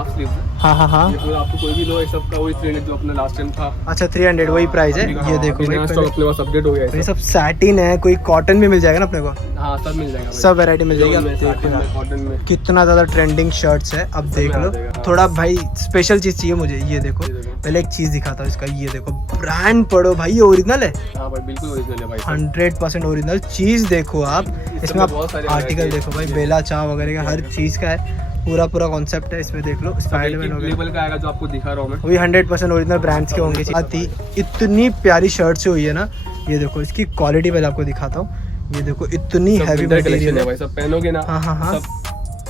Half sleeve. हाँ हाँ हाँ। ये पूरा आपको कोई भी लो, ये सब का वही 300 जो अपना लास्ट टाइम था। अच्छा 300 वही प्राइस है। ये देखो भाई स्टॉक अपने पास अपडेट हो गया है। ये सब सैटिन है, कोई कॉटन भी मिल जाएगा ना अपने को? हाँ सब मिल जाएगा, सब वैरायटी मिल जाएगी। अब देखो यार कॉटन में कितना ज़्यादा ट्रेंडिंग शर्ट्स है। अब देख लो थोड़ा भाई स्पेशल चीज़ चाहिए मुझे। ये देखो पहले एक चीज़ दिखाता हूँ इसका। ये देखो ब्रांड पढ़ो भाई, ये ओरिजिनल है। हाँ भाई बिल्कुल ओरिजिनल है भाई, 100% ओरिजिनल चीज़। देखो आप इसमें आप आर्टिकल देखो भाई, बेला चाव वगैरह का हर चीज़ का है, पूरा कॉन्सेप्ट है इसमें। देख लो स्पाइडरमैन वगैरह का आएगा जो आपको दिखा रहा हूँ मैं, वही 100% ओरिजिनल ब्रांड्स के होंगे। आती इतनी प्यारी शर्ट से हुई है ना। ये देखो इसकी क्वालिटी पहले आपको दिखाता हूँ। ये देखो इतनी हैवी मटेरियल है भाई, सब पहनोगे ना। हाँ हाँ हाँ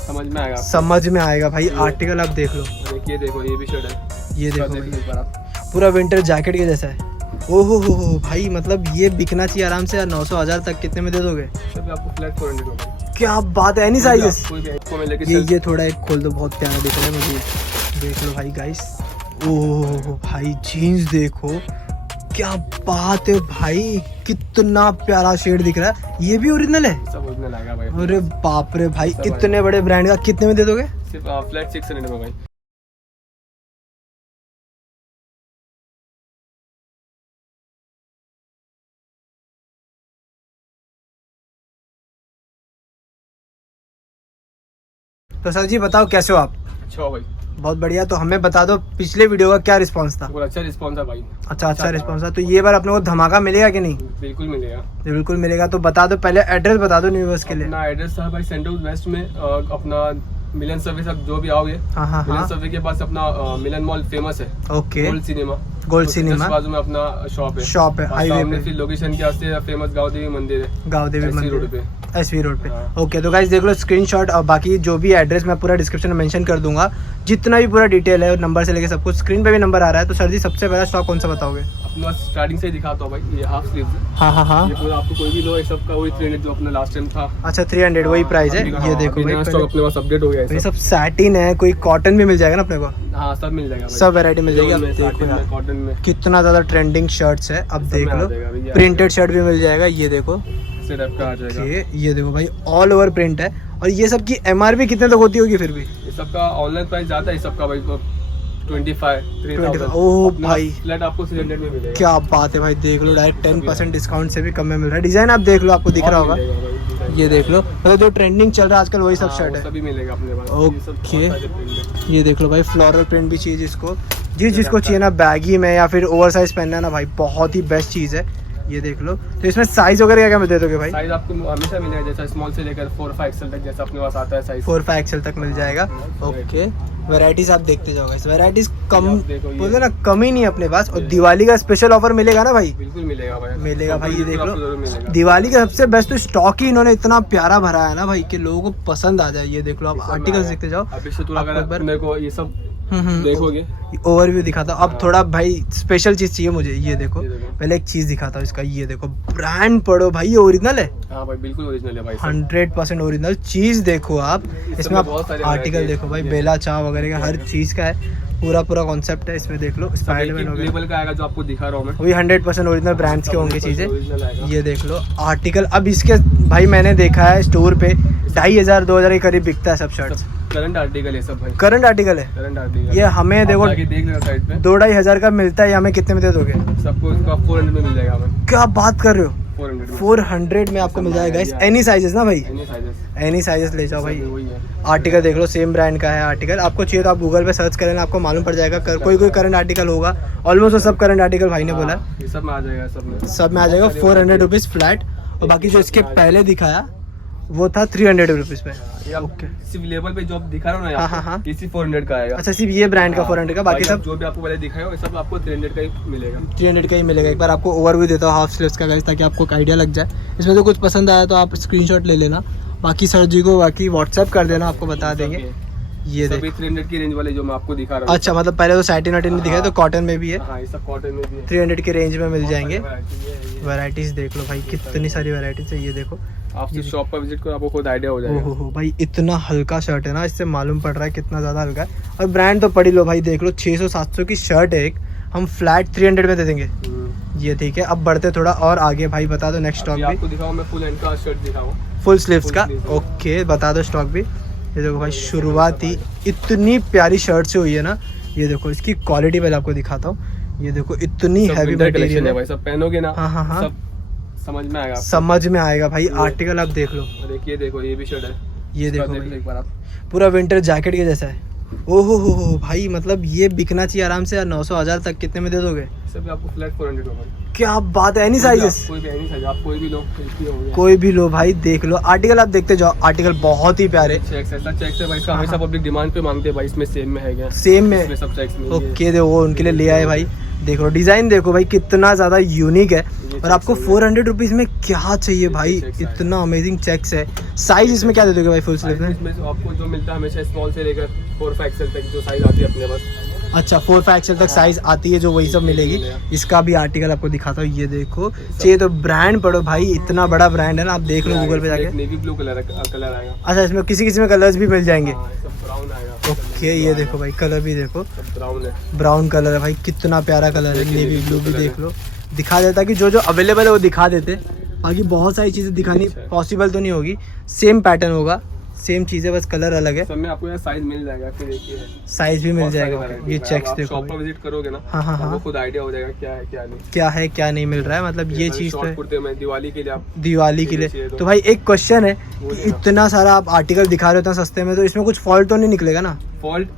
समझ में आएगा, समझ में आएगा भाई। आर्टिकल आप देख लो, ये देखो ये भी शर्ट है। ये देखो भाई पूरा विंटर जैकेट के जैसा है। ओहो हो भाई, मतलब ये बिकना चाहिए आराम से यार। 900-1000 तक कितने में दे दोगे? सब आपको फ्लैट 400 होगा। क्या बात है, एनी साइजेस? ये ये थोड़ा एक खोल दो, बहुत प्यारा दिख रहा है मुझे। देख लो भाई गाइस, ओह भाई जीन्स देखो, क्या बात है भाई, कितना प्यारा शेड दिख रहा है। ये भी ओरिजिनल है? सब ओरिजिनल आएगा भाई। अरे बाप रे भाई, इतने बड़े ब्रांड का कितने में दे दोगे? सिर्फ फ्लैट 600 में भाई। तो सर जी बताओ कैसे हो आप? अच्छा भाई, बहुत बढ़िया। तो हमें बता दो पिछले वीडियो का क्या रिस्पांस था? बहुत अच्छा रिस्पांस है भाई। अच्छा रिस्पांस था। तो ये बार अपने को धमाका मिलेगा कि नहीं? बिल्कुल मिलेगा, बिल्कुल मिलेगा। तो बता दो पहले एड्रेस बता दो न्यूवर्स के लिए। अपना एड्रेस है भाई सेंट्रल वेस्ट में, अपना मिलन सर्विस। अब जो भी आओगे मिलन सर्विस के पास अपना मिलन मॉल फेमस है। ओके, गोल्ड सिनेमा बाजू में अपना शॉप है। हाईवे पे फिर लोकेशन के वास्ते फेमस गाँव देवी मंदिर है, गाँव देवी मंदिर रोड पे, एसवी रोड पे। ओके तो गाइस देख लो स्क्रीनशॉट, और बाकी जो भी एड्रेस मैं पूरा डिस्क्रिप्शन में मेंशन कर दूंगा, जितना भी पूरा डिटेल है नंबर से लेके सब कुछ। स्क्रीन पे भी नंबर आ रहा है। तो सर जी सबसे पहला स्टॉक कौन सा बताओगे? अपना स्टार्टिंग से ही दिखाता हूँ भाई। ये हाफ स्लीव। हाँ हाँ हाँ। ये पूरा आपको कोई भी लो, ये सब का वही 300 जो अपना लास्ट टाइम था। अच्छा 300 वही प्राइस है। ये देखो भाई स्टॉक अपने पास अपडेट हो गया है। ये सब सैटिन है, कोई कॉटन भी मिल जाएगा ना अपने को? हाँ सब मिल जाएगा, सब वैरायटी मिल जाएगी। अब देखो यार कॉटन में कितना ज्यादा ट्रेंडिंग शर्ट्स है। अब देख लो प्रिंटेड शर्ट भी मिल जाएगा। ये देखो ये देखो भाई ऑल ओवर प्रिंट है। और ये सब की MRP कितने तक होती होगी फिर भी? ये सब का ऑनलाइन प्राइस ज्यादा है, इस सब का भाई 25-3000। ओह भाई फ्लैट आपको 300 में मिलेगा। क्या बात है भाई, देख लो डायरेक्ट 10% डिस्काउंट से भी कम में मिल रहा है। डिजाइन आप देख लो, आपको दिख रहा होगा। ये देख लो मतलब जो ट्रेंडिंग चल रहा है आजकल वही सब शर्ट है। सभी मिलेगा अपने पास। ओके ये देख लो भाई फ्लोरल प्रिंट भी चाहिए जिसको जिसको चाहिए ना, बैगी में या फिर ओवर साइज पहनना है ना भाई, बहुत ही बेस्ट चीज़ है। ये देख लो। तो इसमें साइज वगैरह क्या दे दोगे भाई? साइज आपको हमेशा मिलेगा, जैसा स्मॉल से लेकर 4-5 एक्सेल तक जैसा अपने पास आता है साइज। 4-5 एक्सेल तक मिल जाएगा। ओके वैरायटीज आप देखते जाओगे, इस वैरायटीज कम बोलते ना कम ही नहीं अपने पास। और दिवाली का स्पेशल ऑफर मिलेगा ना भाई? बिल्कुल मिलेगा भाई, मिलेगा भाई। ये देख लो दिवाली का सबसे बेस्ट स्टॉक ही इन्होंने इतना प्यारा भरा है ना भाई कि लोगों को पसंद आ जाए। ये देख लो आप आर्टिकल्स देखते जाओ। मेरे को ये सब देखोगे ओवरव्यू दिखाता हूँ। अब थोड़ा भाई स्पेशल चीज चाहिए मुझे। ये देखो पहले एक चीज दिखाता हूँ इसका। ये देखो ब्रांड पढ़ो भाई, ये ओरिजिनल है। हाँ भाई बिल्कुल ओरिजिनल है भाई, 100% ओरिजिनल चीज। देखो आप इसमें आप आर्टिकल देखो भाई, बेला चाव वगैरह का हर चीज का है, पूरा कॉन्सेप्ट है इसमें। देख लो स्पाइडरमैन वगैरह का आएगा जो आपको दिखा रहा हूँ मैं, वही 100% ओरिजिनल ब्रांड्स के होंगे चीजें। ये देख लो आर्टिकल। अब इसके भाई मैंने देखा है स्टोर पे 2500-2000 के करीब बिकता है सब शर्ट्स। करंट आर्टिकल है सब भाई, करंट आर्टिकल है। करंट आर्टिकल ये हमें देखो देख लेना साइड पे 2-2500 का मिलता है, हमें कितने में दे दोगे? सबको इसका 400 में मिल जाएगा हमें। क्या बात कर रहे हो? 400 में आपको मिल जाएगा गाइस। एनी साइजेस ना भाई? एनी साइजेस ले जाओ भाई। आर्टिकल देख लो सेम ब्रांड का है आर्टिकल। आपको चाहिए तो आप गूगल पे सर्च कर लेना, आपको मालूम पड़ जाएगा। कोई करंट आर्टिकल होगा, ऑलमोस्ट सब करंट आर्टिकल भाई ने बोला। सब में आ जाएगा, सब में आ जाएगा 400 रुपीज़ फ्लैट। और बाकी जो इसके पहले दिखाया वो था 300 रुपीज़ पे। ओके सिर्फ लेबल पे जो दिखा रहा हूँ ना, हाँ इसी 400 का आएगा। अच्छा सिर्फ ये ब्रांड का 400 का, बाकी सब जो भी आपको पहले दिखाया हो सब आपको 300 का ही मिलेगा। 300 का ही मिलेगा। एक बार आपको ओवरव्यू देता हूँ हाफ स्लीव्स का गाइस, ताकि आपको एक आइडिया लग जाए। इसमें तो कुछ पसंद आया तो आप स्क्रीनशॉट ले लेना, बाकी सर जी को बाकी व्हाट्सएप कर देना, आपको बता देंगे। ये सभी 300 की रेंज वाले जो मैं आपको दिखा रहा हूँ। अच्छा मतलब पहले तो सैटिन वाटिन में दिखाया, तो कॉटन में भी है। हाँ, ये सब कॉटन में भी है। 300 की रेंज में मिल जाएंगे। वैरायटीज देख लो भाई, कितनी सारी वैरायटीज है। ये देखो आप शॉप पर विजिट करो, आपको खुद आइडिया हो जाएगा। ओहो भाई इतना हल्का शर्ट है ना, इससे मालूम पड़ रहा है कितना ज़्यादा हल्का है। और ब्रांड तो पढ़ी लो भाई, देख लो 600-700 की शर्ट है एक, हम फ्लैट 300 में दे देंगे। ये ठीक है। अब बढ़ते थोड़ा और आगे भाई, बता दो नेक्स्ट स्टॉक भी। आपको दिखाऊं मैं फुल हैंड का शर्ट दिखाऊं, फुल स्लीव्स का। ओके बता दो स्टॉक भी। ये देखो भाई शुरुआत ही इतनी प्यारी शर्ट से हुई है ना। ये देखो इसकी क्वालिटी पहले आपको दिखाता हूँ। ये देखो इतनी हैवी मटेरियल है भाई, सब पहनोगे ना। हाँ सब समझ में आएगा, समझ में आएगा भाई। आर्टिकल आप देख लो, देखो ये भी शर्ट है, ये देखो देख लो एक बार आप। पूरा विंटर जैकेट के जैसा है। ओहो हो भाई, मतलब ये बिकना चाहिए आराम से यार। 900-1000 तक कितने में दे दोगे? सब आपको फ्लैट 400 होगा। क्या बात है, एनी साइजेस? कोई भी एनी साइज, आप कोई भी लो, कोई भी लो भाई। देख लो आर्टिकल, आप देखते जाओ, आर्टिकल बहुत ही प्यारे। चेक्स है भाई, इसका हमेशा पब्लिक डिमांड पे मांगते हैं भाई। इसमें सेम में है क्या? सेम में, इसमें सब चेक्स में। ओके देखो वो उनके लिए ले आए भाई। देखो डिजाइन देखो भाई कितना ज्यादा यूनिक है। और आपको 400 रुपीज में क्या चाहिए भाई, इतना अमेजिंग चेक्स है। साइज इसमें क्या दे दोगे भाई फुल स्लीव में? इसमें आपको जो मिलता है हमेशा स्मॉल से लेकर 4-5 एक्सेल तक जो साइज आती है अपने पास। अच्छा 4-5 एक्सेल तक साइज आती है, जो वही सब मिलेगी। इसका भी आर्टिकल आपको दिखाता हूँ। ये देखो चाहिए तो ब्रांड पढ़ो भाई, इतना बड़ा ब्रांड है ना। आप देख लो गूगल पे जाके। नेवी ब्लू कलर आएगा। अच्छा इसमें किसी में कलर्स भी मिल जाएंगे। ब्राउन आएगा। ओके ये देखो भाई कलर भी देखो, ब्राउन है, ब्राउन कलर है भाई, कितना प्यारा कलर है। नेवी ब्लू भी देख लो, दिखा देता कि जो अवेलेबल है वो दिखा देते। बाकी बहुत सारी चीजें दिखानी पॉसिबल तो नहीं होगी। सेम पैटर्न होगा, सेम चीजें, बस कलर अलग है। सब में आपको साइज मिल जाएगा, फिर देखिए साइज भी मिल जाएगा। ये चेक्स देखो, शॉप पर विजिट करोगे ना, हाँ आपको खुद आइडिया हो जाएगा क्या है क्या नहीं, क्या नहीं मिल रहा है। मतलब ये चीज तो कुर्ते में दिवाली के लिए आप, दिवाली के लिए तो भाई एक क्वेश्चन है कि इतना सारा आप आर्टिकल दिखा रहे हो इतना सस्ते में, तो इसमें कुछ फॉल्ट तो नहीं निकलेगा ना? फॉल्ट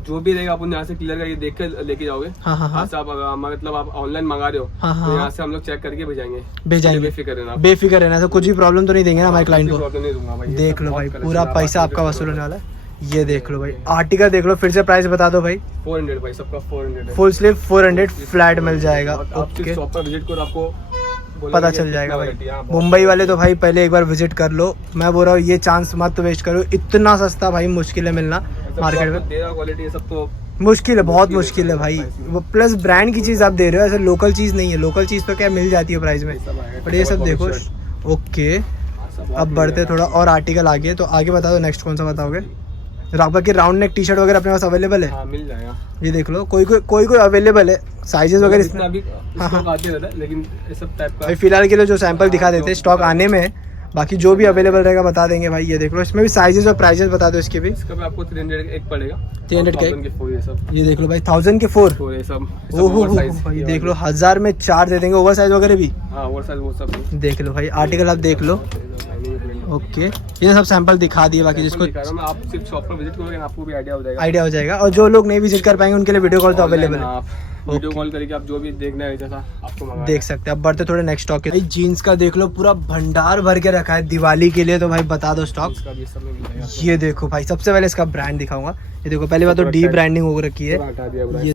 जो भी रहेगा अपन यहाँ से क्लियर करके देख कर लेके जाओगे। हाँ। आप मतलब आप ऑनलाइन मंगा रहे हो तो यहाँ से हम लोग चेक करके भेजेंगे। बेफिक्र रहना, तो कुछ भी प्रॉब्लम तो नहीं देंगे ना हमारे क्लाइंट को? देख लो भाई पूरा पैसा आपका वसूल होने वाला है। ये देख लो भाई आर्टिकल देख लो, फिर से प्राइस बता दो भाई। 400 भाई, सबका 400 फुल स्लीव 400 फ्लैट मिल जाएगा। ओके, शॉप पर विजिट करो, आपको पता चल जाएगा भाई। मुंबई वाले तो भाई पहले एक बार विजिट कर लो। मैं बोल रहा हूँ ये चांस मत वेस्ट करो। इतना सस्ता भाई मुश्किल है मिलना मार्केट में। क्वालिटी सब तो मुश्किल है, बहुत मुश्किल है भाई। वो प्लस ब्रांड की चीज़ आप दे रहे हो, ऐसे लोकल चीज़ नहीं है। लोकल चीज़ तो क्या मिल जाती है प्राइस में, बट ये सब देखो। ओके अब बढ़ते थोड़ा और आर्टिकल आगे, तो आगे बता दो नेक्स्ट कौन सा बताओगे? राबा की राउंड नेक टी शर्ट वगैरह अपने पास अवेलेबल है? हाँ, मिल जाएगा। ये देख लो कोई अवेलेबल है। साइजेस वगैरह इसमें अभी लेकिन सब टाइप का फिलहाल के लिए जो सैंपल दिखा देते हैं स्टॉक आने में है। बाकी जो भी अवेलेबल रहेगा बता देंगे भाई। ये देख लो इसमें भी साइजेस और प्राइजेस बता दो इसके भी। इसका भी आपको 300 एक पड़ेगा, 300 के 4 ये सब। ये देख लो भाई 1000 के 4 ये सब। ओहो भाई देख लो 1000 में 4 दे देंगे। ओवर साइज वगैरह भी? हाँ ओवर साइज वो सब देख लो भाई आर्टिकल आप देख लो। ओके ये सब सैंपल दिखा दिए। बाकी जिसको आप सिर्फ शॉप पर विजिट करोगे आपको भी आइडिया हो जाएगा। और जो लोग नहीं विजिट कर पाएंगे उनके लिए वीडियो कॉल तो अवेलेबल है। वीडियो कॉल करके आप जो भी देखना है जैसा आपको देख सकते हैं। अब बढ़ते थोड़े नेक्स्ट स्टॉक के। भाई जीन्स का देख लो पूरा भंडार भर के रखा है दिवाली के लिए, तो भाई बता दो स्टॉक। ये देखो भाई सबसे पहले इसका ब्रांड दिखाऊंगा। ये देखो पहली बात तो डी ब्रांडिंग हो रखी है। ये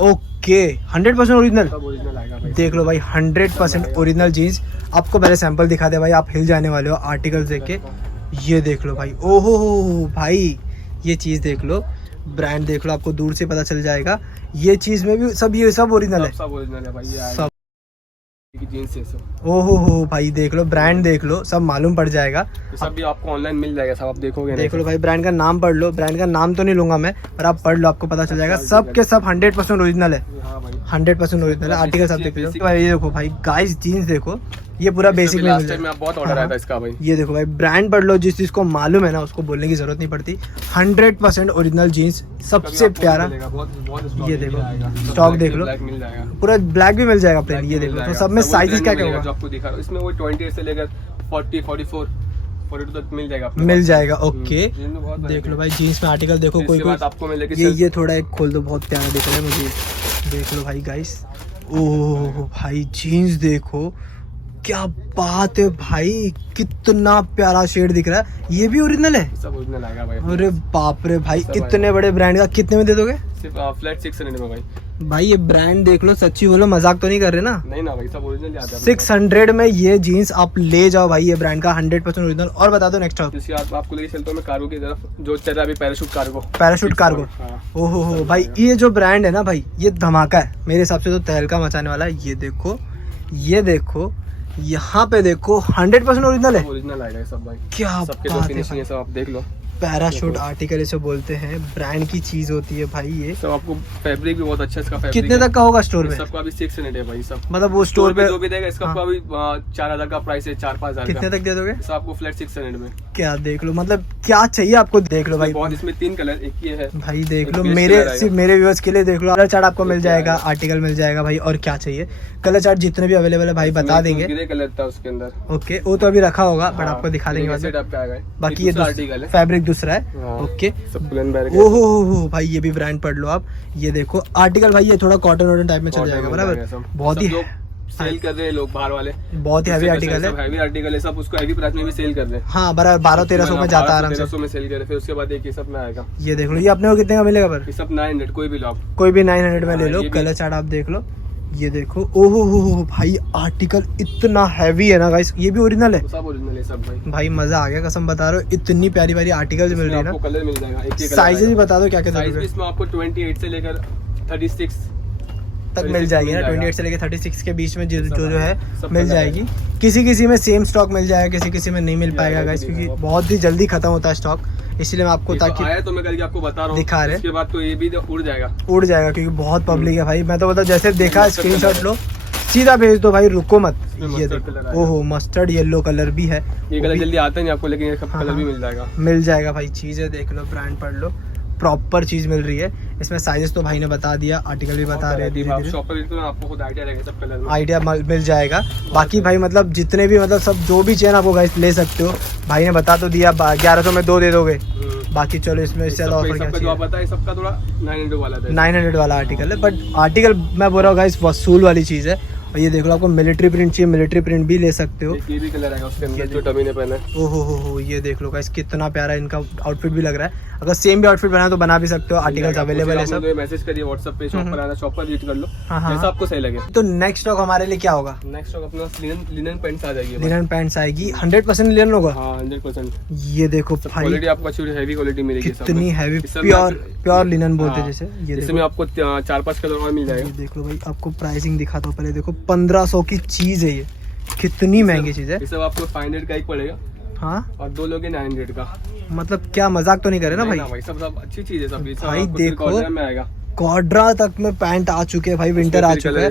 ओके 100% ओरिजिनल देख लो भाई, 100% ओरिजिनल जीन्स। आपको पहले सैंपल दिखा दे भाई, आप हिल जाने वाले हो आर्टिकल देख के। ये देख लो भाई, ओहो भाई ये चीज देख लो, ब्रांड देख लो, आपको दूर से पता चल जाएगा। ये चीज में भी सब ये सब ओरिजिनल है, सब ओरिजिनल है भाई। ये सब जीन्स है सब। ओहो भाई देख लो, ब्रांड देख लो, सब मालूम पड़ जाएगा। सब भी आपको ऑनलाइन मिल जाएगा, सब आप देखोगे। देख लो भाई ब्रांड का नाम पढ़ लो, ब्रांड का नाम तो नहीं लूंगा मैं, पर आप पढ़ लो, आपको पता चल जाएगा। सब के सब 100% ओरिजिनल है, 100% ओरिजिनल है। आर्टिकल सब देख लो भाई। ये देखो भाई गाइस जीन्स देखो, ये पूरा बेसिक में मिल जाएगा। बहुत ऑर्डर आया था इसका भाई। ये देखो भाई ब्रांड पढ़ लो, जिस चीज को मालूम है ना उसको बोलने की जरूरत नहीं पड़ती। 100% ओरिजिनल जीन्स, सबसे प्यारा। ये देखो स्टॉक देख लो, पूरा ब्लैक भी मिल जाएगा प्लेन। ये देखो तो सब में साइजेस क्या क्या होगा आपको दिखा रहा हूं। इसमें वो 28 से लेकर 40, 44, 42 तक मिल जाएगा। मिल जाएगा ओके। देख लो भाई जीन्स में आर्टिकल देखो, कोई आपको मिलेगा। ये थोड़ा एक खोल दो, बहुत प्यारा दिख रहा है मुझे। देख लो भाई गाइस, ओह भाई जीन्स देखो, क्या बात है भाई, कितना प्यारा शेड दिख रहा है। ये भी ओरिजिनल है, सब ओरिजिनल आएगा भाई। अरे बाप रे भाई, इतने बड़े ब्रांड का कितने में दे दोगे? सिर्फ फ्लैट 600 में भाई। भाई ये ब्रांड देख लो, सच्ची बोलो मजाक तो नहीं कर रहे ना? नहीं ना भाई, सब ओरिजिनल आता है। 600 में ये जीन्स आप ले जाओ भाई, ये ब्रांड का 100% ओरिजिनल। और बता दो नेक्स्ट स्टॉक। आपको लेके चलता हूं मैं कार्गो की तरफ, जो चल रहा है अभी पैराशूट कार्गो। ओहो हो भाई, ये जो ब्रांड है ना भाई, ये धमाका है मेरे हिसाब से, तो तहलका मचाने वाला है। ये देखो, ये देखो, यहाँ पे देखो 100% ओरिजिनल है। ओरिजिनल आएगा सब भाई, क्या सबके जो फिनिशिंग है सब आप देख लो। पैराशूट आर्टिकल इसे बोलते हैं, ब्रांड की चीज होती है भाई ये। तो आपको फैब्रिक भी बहुत अच्छा इसका फैब्रिक कितने तक का होगा स्टोर में? सबका अभी 600 है भाई सब, मतलब वो स्टोर पे जो भी देगा इसका आपको अभी 4000 का प्राइस है, 4-5 हजार। कितने तक दे दोगे? आपको फ्लैट 600 में। क्या देख लो, मतलब क्या चाहिए आपको, देख लो भाई। बहुत इसमें 3 कलर, एक ये है भाई देख लो, सिर्फ मेरे व्यूअर्स के लिए देख लो। कलर चार्ट आपको मिल जाएगा, आर्टिकल मिल जाएगा भाई, और क्या चाहिए। कलर चार्ट जितने भी अवेलेबल है भाई बता देंगे। ग्रे कलर था उसके अंदर। ओके, वो तो अभी रखा होगा बट आपको दिखा देंगे बाकी। ये फैब्रिक दूसरा है। ओके, ओहो भाई ये भी ब्रांड पढ़ लो आप। ये देखो आर्टिकल भाई, ये थोड़ा कॉटन टाइप में चल जाएगा बराबर। बहुत ही सेल कर रहे हैं लोग बाहर वाले, बहुत ही हैवी आर्टिकल है। हैवी आर्टिकल है सब, उसको हैवी प्राइस में भी सेल कर रहे हैं। हाँ बराबर 1200-1300 में जाता है आराम से। 1300 में सेल कर रहे हैं, फिर उसके बाद एक ये सब में आएगा। ये देख लो, ये अपने को कितने का मिलेगा पर? ये सब 900, कोई भी लो, कोई भी 900 में ले लो। कलर चार्ट आप देख लो। ये देखो, ओहो हो भाई आर्टिकल इतना हैवी है ना गाइस। ये भी ओरिजिनल है, सब ओरिजिनल है सब भाई मजा आ गया, कसम बता रहे हो। इतनी प्यारी प्यारी आर्टिकल्स मिल रही है ना। आपको कलर मिल जाएगा, एक साइज भी बता दो क्या क्या साइज भी इसमें आपको 28 से लेकर 36 तक मिल जाएगी ना। 28 से लेकर 36 के बीच में जो है मिल जाएगी। किसी में सेम स्टॉक मिल जाएगा, किसी में नहीं मिल पाएगा गाइस, क्योंकि बहुत ही जल्दी खत्म होता है स्टॉक। इसलिए मैं आपको ताकि आया तो मैं करके आपको बता रहा हूँ, दिखा रहे। उसके बाद तो ये भी उड़ जाएगा क्योंकि बहुत पब्लिक है भाई। मैं तो बता, जैसे देखा स्क्रीनशॉट लो, सीधा भेज दो भाई, रुको मत। ये देखो, ओहो मस्टर्ड येलो कलर भी है। ये कलर जल्दी आता नहीं आपको, लेकिन ये कलर भी मिल जाएगा भाई। चीजें देख लो, ब्रांड पढ़ लो, प्रॉपर चीज मिल रही है इसमें। साइजेस तो भाई ने बता दिया, आर्टिकल भी बता रहे हैं। आपको खुद आइडिया रहेगा सब कलर में, आइडिया मिल जाएगा। बाकी भाई मतलब जितने भी मतलब सब जो भी चेन आपको गाइस ले सकते हो, भाई ने बता तो दिया। 1100 में 2 दे दोगे। बाकी चलो इसमें इससे ज्यादा ऑफर क्या चाहिए। सबका थोड़ा 900 वाला था, 900 वाला आर्टिकल है, बट आर्टिकल मैं बोल रहा हूँ गाइस वसूल वाली चीज है। और ये देख लो, आपको मिलिट्री प्रिंट चाहिए, मिलिट्री प्रिंट भी ले सकते हो। ये भी कलर आएगा उसके अंदर जो डमी ने पहना है। ओहो, ये देख लो गाइस कितना प्यारा इनका आउटफिट भी लग रहा है। अगर सेम भी आउटफिट बना तो बना भी सकते हो, आर्टिकल्स अवेलेबल है सब। मैसेज करिए व्हाट्सएप पे, शॉप पर आना, शॉप पर विजिट कर लो, जैसा आपको सही लगे। तो नेक्स्ट स्टॉक हमारे लिए क्या होगा? नेक्स्ट स्टॉक अपना लिनन पैंट्स आ जाएगी। लिनन पैंट्स आएगी, 100% लिनन होगा। हाँ 100%। ये देखो भाई, क्वालिटी आपको अच्छी हैवी क्वालिटी मिलेगी, कितनी हैवी, प्योर लिनन बोलते हैं जैसे। ये इसमें आपको 4-5 कलर और मिल जाएगा। देख लो भाई, आपको प्राइसिंग दिखाता हूँ पहले। देखो 1500 की चीज है ये, कितनी महंगी चीज है। ये सब आपको 500 का ही पड़ेगा। हाँ, और 2 लोगे 900 का। मतलब क्या मजाक तो नहीं करे ना भाई? सब अच्छी चीज है सब। भाई देखो, में आएगा कॉड्रा तक में पैंट आ चुके हैं भाई, विंटर आ चुका है।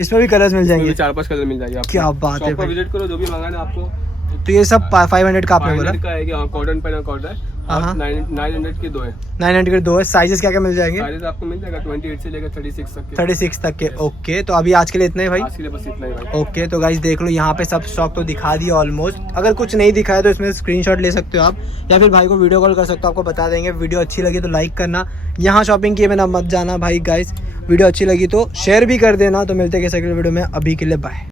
इसमें भी कलर्स मिल जाएंगे, 4-5 कलर मिल जाएंगे। क्या बात है भाई, विजिट करो, जो भी मंगाना है आपको। तो ये सब 500 का आपने बोला? 500 का है कि कॉटन पैन कॉटन है। 900 के 2 है। 900 के 2 है। साइजेस क्या क्या मिल जाएंगे? साइजेस आपको मिल जाएगा 28 से लेकर 36 तक के। 36 तक के। ओके, तो अभी आज के लिए इतना ही भाई। आज के लिए बस इतना ही भाई। ओके, तो गाइस देख लो, यहाँ पे सब स्टॉक तो दिखा दिया ऑलमोस्ट। अगर कुछ नहीं दिखाया तो इसमें स्क्रीनशॉट ले सकते हो आप, या फिर भाई को वीडियो कॉल कर सकते हो, आपको बता देंगे। वीडियो अच्छी लगी तो लाइक करना, यहाँ शॉपिंग किए बिना मत जाना भाई। गाइस वीडियो अच्छी लगी तो शेयर भी कर देना। तो मिलते हैं किसी अगले वीडियो में, अभी के लिए बाय।